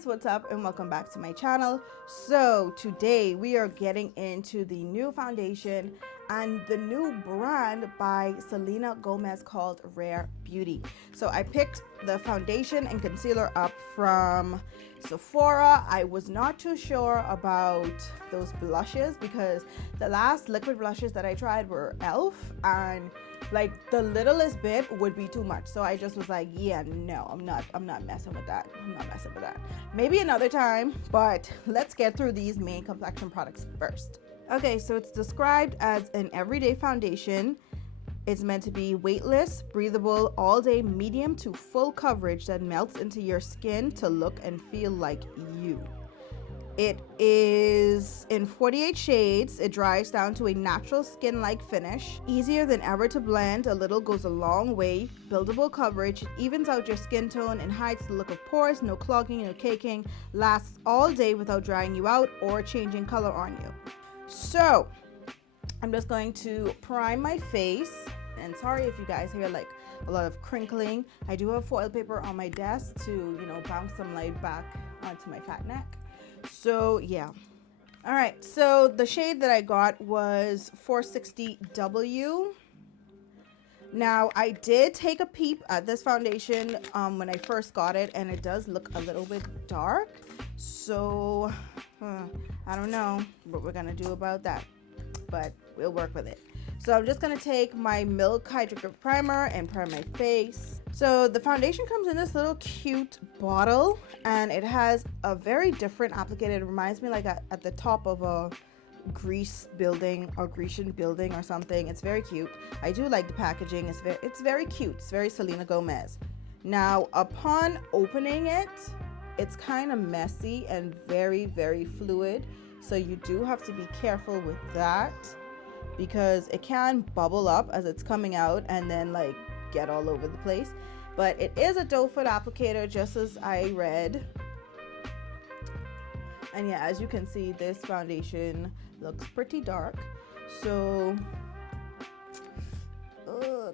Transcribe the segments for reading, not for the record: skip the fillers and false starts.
guys, what's up and welcome back to my channel. So today we are getting into the new foundation and the new brand by Selena Gomez called Rare Beauty. So I picked the foundation and concealer up from Sephora. I was not too sure about those blushes because the last liquid blushes that I tried were e.l.f. and like the littlest bit would be too much. So I just was like, yeah, no, I'm not messing with that. I'm not messing with that. Maybe another time, but let's get through these main complexion products first. Okay, so it's described as an everyday foundation. It's meant to be weightless, breathable, all day, medium to full coverage that melts into your skin to look and feel like you. It is in 48 shades. It dries down to a natural skin-like finish. Easier than ever to blend. A little goes a long way. Buildable coverage. It evens out your skin tone and hides the look of pores. No clogging, no caking. Lasts all day without drying you out or changing color on you. So I'm just going to prime my face. And sorry if you guys hear like a lot of crinkling. I do have foil paper on my desk to, bounce some light back onto my fat neck. So yeah. All right, so the shade that I got was 460W. Now I did take a peep at this foundation when I first got it, and it does look a little bit dark. So I don't know what we're gonna do about that, but we'll work with it. So I'm just gonna take my Milk Hydro Grip Primer and prime my face. So the foundation comes in this little cute bottle, and it has a very different applicator. It reminds me like at the top of a Greece building or Grecian building or something. It's very cute. I do like the packaging. It's very cute. It's very Selena Gomez. Now upon opening it, it's kind of messy and very, very fluid. So you do have to be careful with that, because it can bubble up as it's coming out and then like get all over the place. But it is a doe-foot applicator, just as I read. And yeah, as you can see, this foundation looks pretty dark. So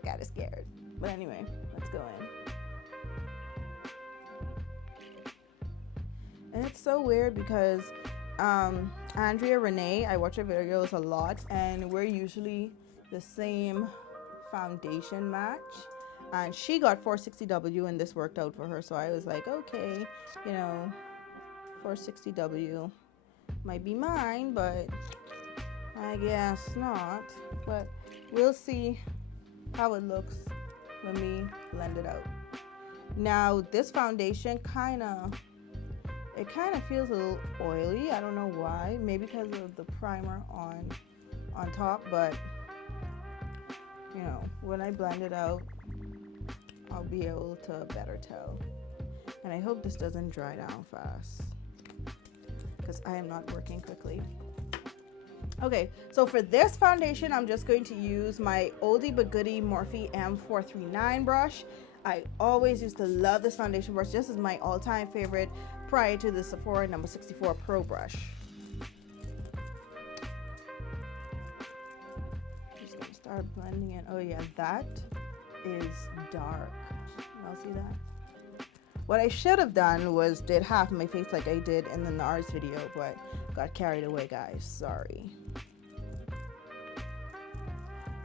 kind of scared. But anyway, let's go in. And it's so weird because Andrea Renee, I watch her videos a lot, and we're usually the same foundation match, and she got 460W and this worked out for her. So I was like, okay, 460W might be mine, but I guess not. But we'll see how it looks when we blend it out. Now this foundation kind of feels a little oily. I don't know why. Maybe because of the primer on top, but when I blend it out, I'll be able to better tell. And I hope this doesn't dry down fast, because I am not working quickly. Okay, so for this foundation, I'm just going to use my oldie but goodie Morphe M439 brush. I always used to love this foundation brush. This is my all-time favorite prior to the Sephora number 64 Pro brush. Just gonna start blending it. Oh yeah, that is dark. Y'all see that? What I should have done was did half my face like I did in the NARS video, but got carried away, guys. Sorry.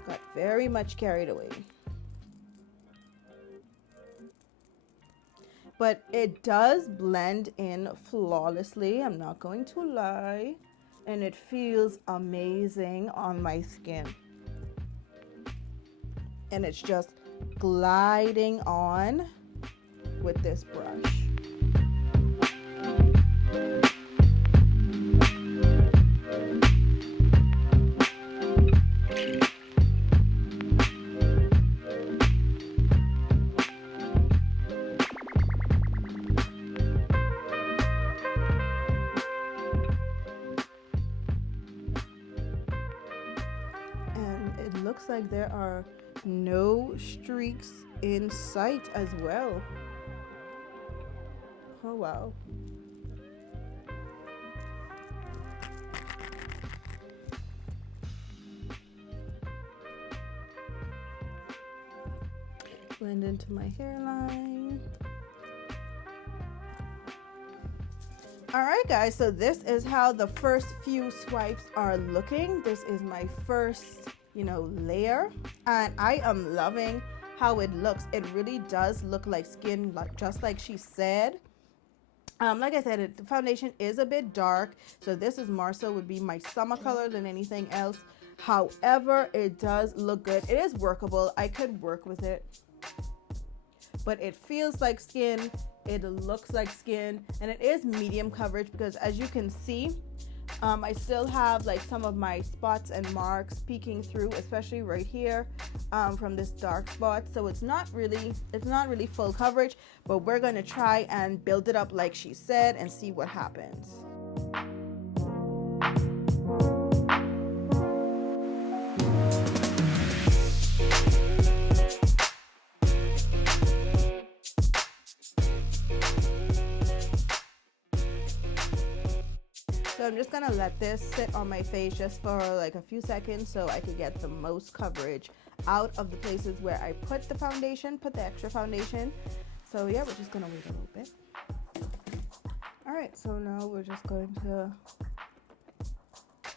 Got very much carried away. But it does blend in flawlessly, I'm not going to lie, and it feels amazing on my skin. And it's just gliding on with this brush. Looks like there are no streaks in sight as well. Oh wow. Blend into my hairline. All right, guys, so this is how the first few swipes are looking. This is my first, layer, and I am loving how it looks. It really does look like skin, just like she said. Like I said, the foundation is a bit dark, so this is more so would be my summer color than anything else. However, it does look good. It is workable. I could work with it, but it feels like skin. It looks like skin, and it is medium coverage because, as you can see, I still have like some of my spots and marks peeking through, especially right here, from this dark spot. So it's not really full coverage, but we're going to try and build it up like she said and see what happens. So I'm just gonna let this sit on my face just for like a few seconds so I can get the most coverage out of the places where I put the extra foundation. So yeah, we're just gonna wait a little bit. All right, so now we're just going to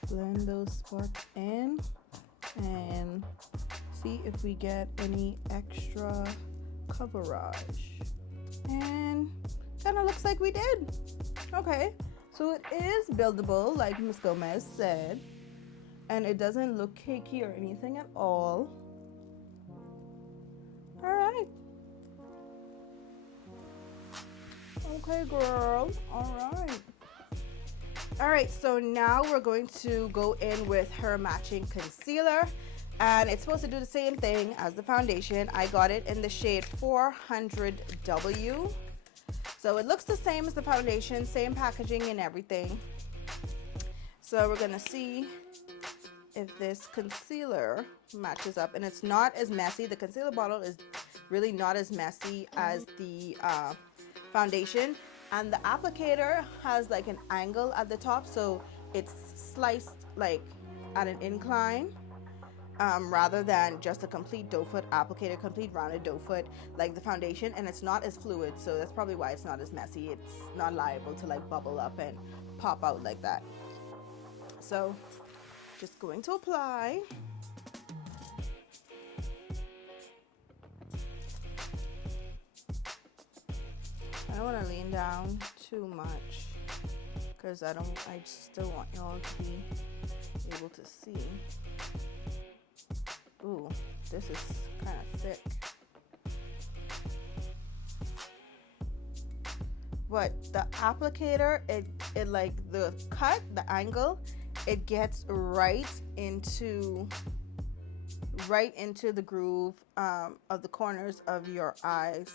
blend those spots in and see if we get any extra coverage. And kind of looks like we did. Okay. So it is buildable, like Ms. Gomez said, and it doesn't look cakey or anything at all. All right. Okay, girl. All right. All right, so now we're going to go in with her matching concealer, and it's supposed to do the same thing as the foundation. I got it in the shade 400W. So it looks the same as the foundation, same packaging and everything. So we're gonna see if this concealer matches up, and it's not as messy. The concealer bottle is really not as messy as the foundation, and the applicator has like an angle at the top, so it's sliced like at an incline. Rather than just a complete doe-foot applicator, complete rounded doe-foot like the foundation, and it's not as fluid, so that's probably why it's not as messy. It's not liable to like bubble up and pop out like that. So just going to apply. I don't want to lean down too much because I still want y'all to be able to see. Ooh, this is kind of thick. But the applicator, it like the cut, the angle, it gets right into the groove of the corners of your eyes.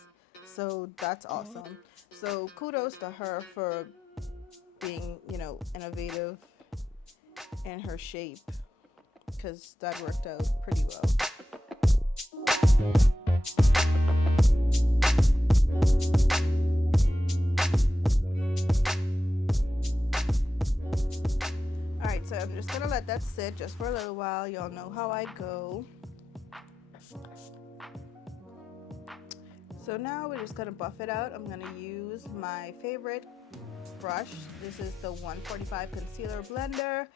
So that's awesome. So kudos to her for being, innovative in her shape, because that worked out pretty well. Alright, so I'm just gonna let that sit just for a little while. Y'all know how I go. So now we're just gonna buff it out. I'm gonna use my favorite brush. This is the 145 concealer blender.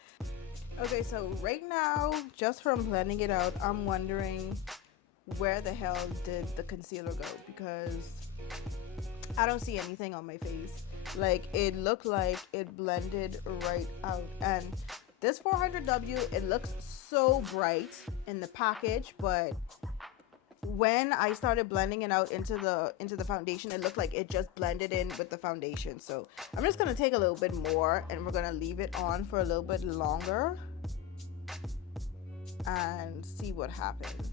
Okay, so right now, just from blending it out, I'm wondering where the hell did the concealer go, because I don't see anything on my face. Like, it looked like it blended right out. And this 400W, it looks so bright in the package, but when I started blending it out into the foundation, it looked like it just blended in with the foundation. So I'm just gonna take a little bit more, and we're gonna leave it on for a little bit longer and see what happens.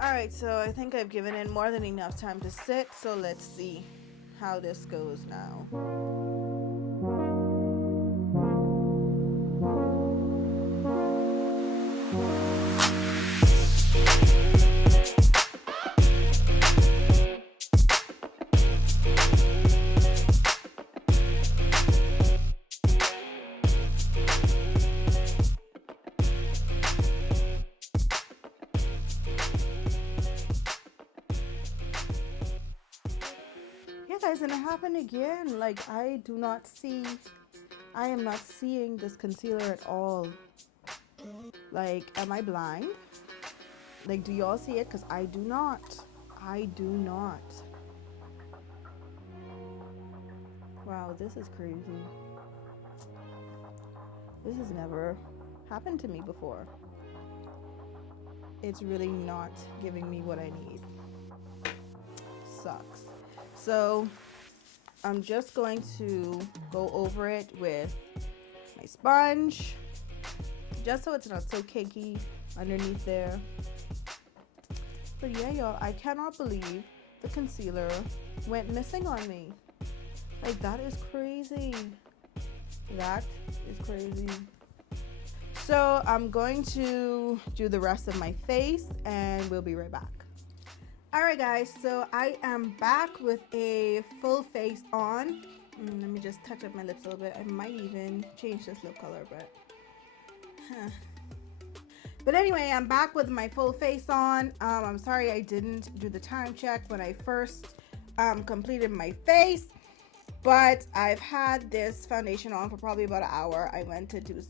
All right, so I think I've given it more than enough time to sit, so let's see how this goes now. guys, and it happened again. Like, I am not seeing this concealer at all. Like, am I blind? Like, do y'all see it? Because I do not. I do not. Wow, this is crazy. This has never happened to me before. It's really not giving me what I need. Sucks. So I'm just going to go over it with my sponge, just so it's not so cakey underneath there. But yeah, y'all, I cannot believe the concealer went missing on me. Like, that is crazy. That is crazy. So I'm going to do the rest of my face and we'll be right back. Alright guys, so I am back with a full face on. Let me just touch up my lips a little bit. I might even change this lip color, but anyway, I'm back with my full face on. I'm sorry I didn't do the time check when I first completed my face, but I've had this foundation on for probably about an hour. I went to do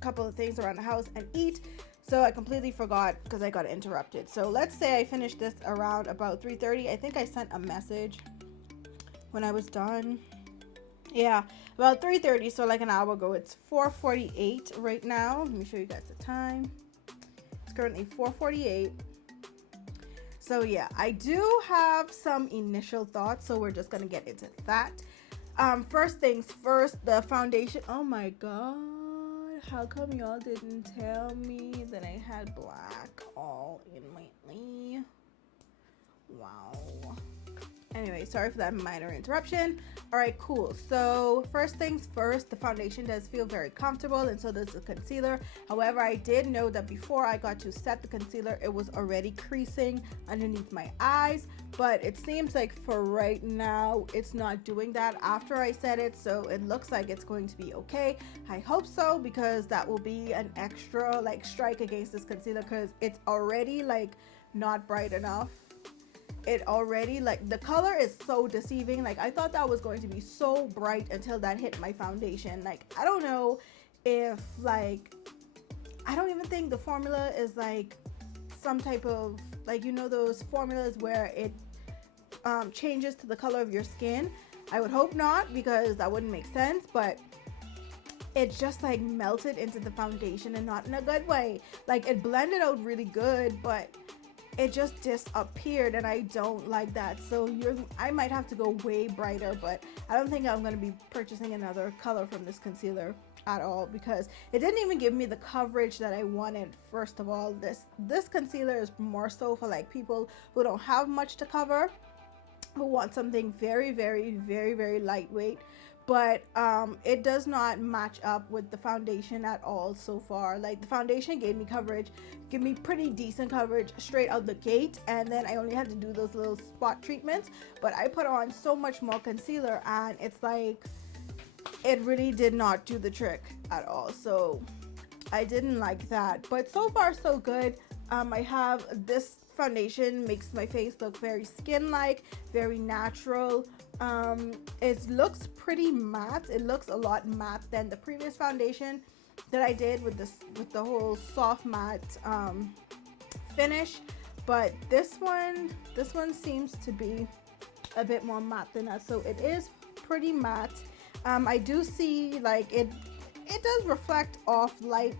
couple of things around the house and eat, so I completely forgot because I got interrupted. So let's say I finished this around about 3:30. I think I sent a message when I was done. Yeah, about 3:30, so like an hour ago. It's 4:48 right now. Let me show you guys the time. It's currently 4:48. So yeah, I do have some initial thoughts, so we're just gonna get into that. First things first, the foundation. Oh my god, how come y'all didn't tell me that I had black all in lately? Wow. Anyway, sorry for that minor interruption. All right, cool. So first things first, the foundation does feel very comfortable, and so does the concealer. However, I did know that before I got to set the concealer, it was already creasing underneath my eyes, but it seems like for right now, it's not doing that after I set it, so it looks like it's going to be okay. I hope so, because that will be an extra like strike against this concealer, because it's already like not bright enough. It already, like, the color is so deceiving. Like, I thought that was going to be so bright until that hit my foundation. Like, I don't know if, like, I don't even think the formula is like some type of, like, you know, those formulas where it changes to the color of your skin. I would hope not, because that wouldn't make sense, but it just like melted into the foundation, and not in a good way. Like, it blended out really good, but it just disappeared, and I don't like that. So I might have to go way brighter, but I don't think I'm going to be purchasing another color from this concealer at all, because it didn't even give me the coverage that I wanted. First of all, this concealer is more so for like people who don't have much to cover, who want something very, very, very, very lightweight. But it does not match up with the foundation at all so far. Like, the foundation gave me pretty decent coverage straight out the gate, and then I only had to do those little spot treatments. But I put on so much more concealer, and it's like it really did not do the trick at all. So I didn't like that, but so far so good. I have this foundation makes my face look very skin-like, very natural. It looks pretty matte. It looks a lot matte than the previous foundation that I did with the whole soft matte finish. But this one seems to be a bit more matte than that, so it is pretty matte. I do see like it does reflect off light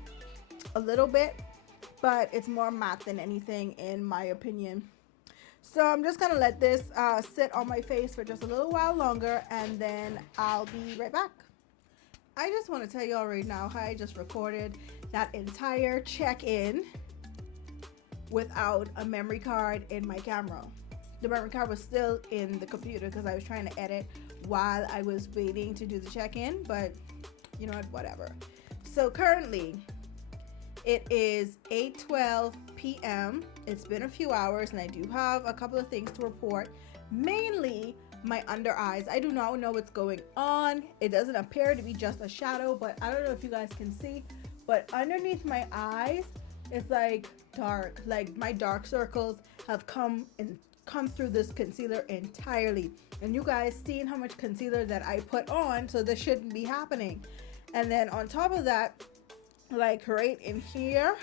a little bit, but it's more matte than anything in my opinion. So I'm just gonna let this sit on my face for just a little while longer, and then I'll be right back. I just want to tell y'all right now how I just recorded that entire check-in without a memory card in my camera. The memory card was still in the computer because I was trying to edit while I was waiting to do the check-in, but you know what, whatever. So currently it is 8:12 p.m. It's been a few hours, and I do have a couple of things to report. Mainly my under eyes. I do not know what's going on. It doesn't appear to be just a shadow, but I don't know if you guys can see, but underneath my eyes it's like dark. Like, my dark circles have come come through this concealer entirely. And you guys seen how much concealer that I put on, so this shouldn't be happening. And then on top of that, like right in here,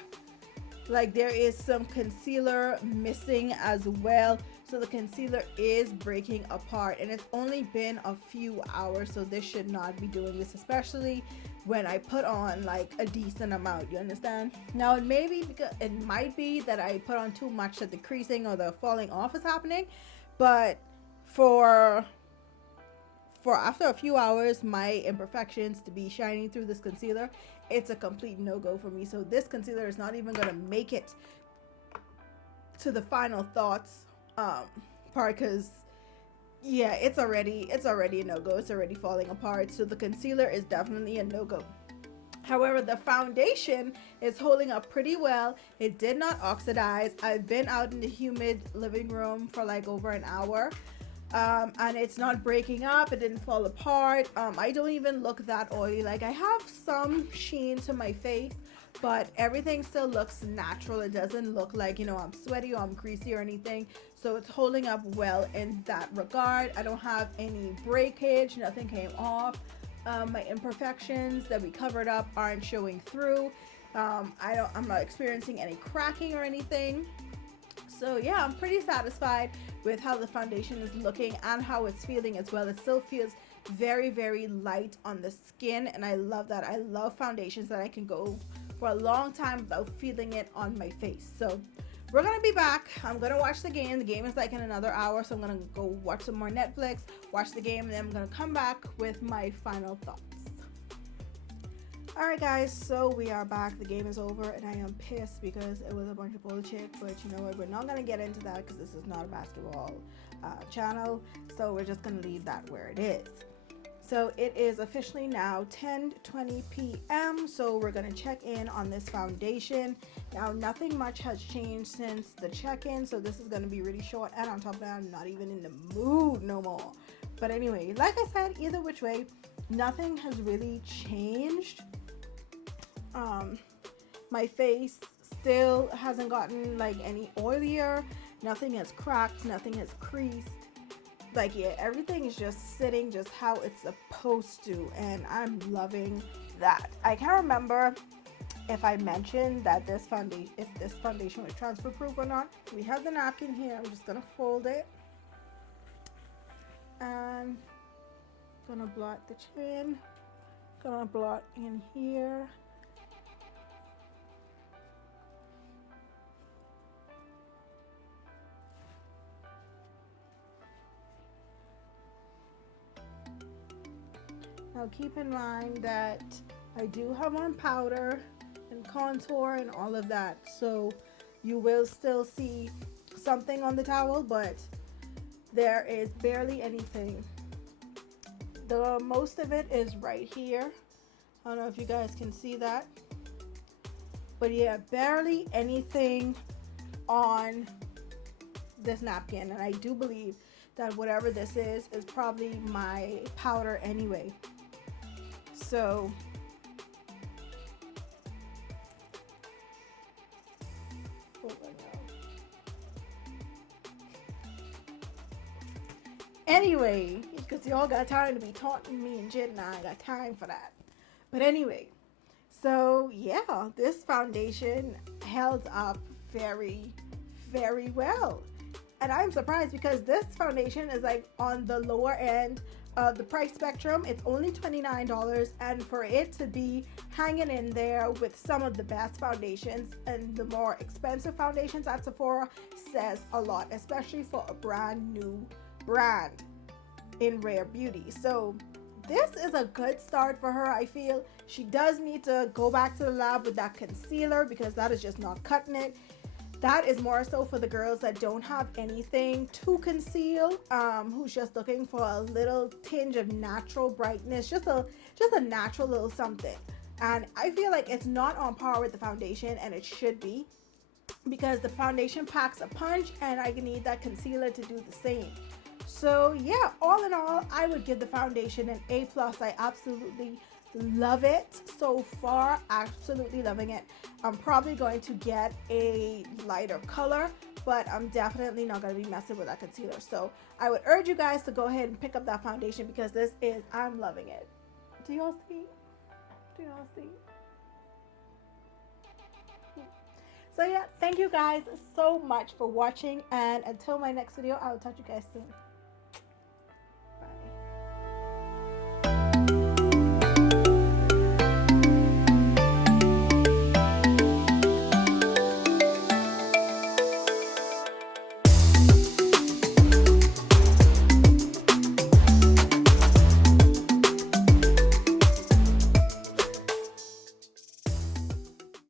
like there is some concealer missing as well. So the concealer is breaking apart, and it's only been a few hours, so this should not be doing this, especially when I put on like a decent amount, you understand? Now it may be because it might be that I put on too much that the creasing or the falling off is happening, but for after a few hours, my imperfections to be shining through this concealer, it's a complete no-go for me. So this concealer is not even gonna make it to the final thoughts part, because yeah, it's already a no-go. It's already falling apart, so the concealer is definitely a no-go. However, the foundation is holding up pretty well. It did not oxidize. I've been out in the humid living room for like over an hour, and it's not breaking up. It didn't fall apart. I don't even look that oily. Like, I have some sheen to my face, but everything still looks natural. It doesn't look like, you know, I'm sweaty or I'm greasy or anything. So it's holding up well in that regard. I don't have any breakage. Nothing came off. My imperfections that we covered up aren't showing through. I'm not experiencing any cracking or anything. So yeah, I'm pretty satisfied with how the foundation is looking and how it's feeling as well. It still feels very, very light on the skin, and I love that. I love foundations that I can go for a long time without feeling it on my face. So we're gonna be back. I'm gonna watch the game. The game is like in another hour, so I'm gonna go watch some more Netflix, watch the game, and then I'm gonna come back with my final thoughts. Alright guys, so we are back. The game is over, and I am pissed because it was a bunch of bullshit, but you know what, we're not gonna get into that because this is not a basketball channel, so we're just gonna leave that where it is. So it is officially now 10:20 p.m. So we're gonna check in on this foundation. Now nothing much has changed since the check-in, so this is gonna be really short, and on top of that, I'm not even in the mood no more. But anyway, like I said, either which way, nothing has really changed. My face still hasn't gotten like any oilier. Nothing has cracked, nothing has creased. Like, yeah, everything is just sitting just how it's supposed to, and I'm loving that. I can't remember if I mentioned that this foundation was transfer proof or not. We have the napkin here. I'm just gonna fold it and gonna blot the chin, gonna blot in here. Now keep in mind that I do have on powder and contour and all of that, so you will still see something on the towel, but there is barely anything. The most of it is right here. I don't know if you guys can see that, but yeah, barely anything on this napkin, and I do believe that whatever this is probably my powder anyway. So anyway, because y'all got time to be taunting me and Jen, and I got time for that. But anyway, so yeah, this foundation held up very, very well. And I'm surprised because this foundation is like on the lower end of the price spectrum. It's only $29, and for it to be hanging in there with some of the best foundations and the more expensive foundations at Sephora says a lot, especially for a brand new brand in Rare Beauty. So this is a good start for her. I feel she does need to go back to the lab with that concealer because that is just not cutting it. That is more so for the girls that don't have anything to conceal, who's just looking for a little tinge of natural brightness, just a natural little something. And I feel like it's not on par with the foundation, and it should be, because the foundation packs a punch, and I need that concealer to do the same. So yeah, all in all, I would give the foundation an A+. I absolutely love it so far, absolutely loving it. I'm probably going to get a lighter color but I'm definitely not going to be messing with that concealer. So I would urge you guys to go ahead and pick up that foundation because I'm loving it. Do y'all see? Do y'all see? So yeah, thank you guys so much for watching, and until my next video, I will talk to you guys soon.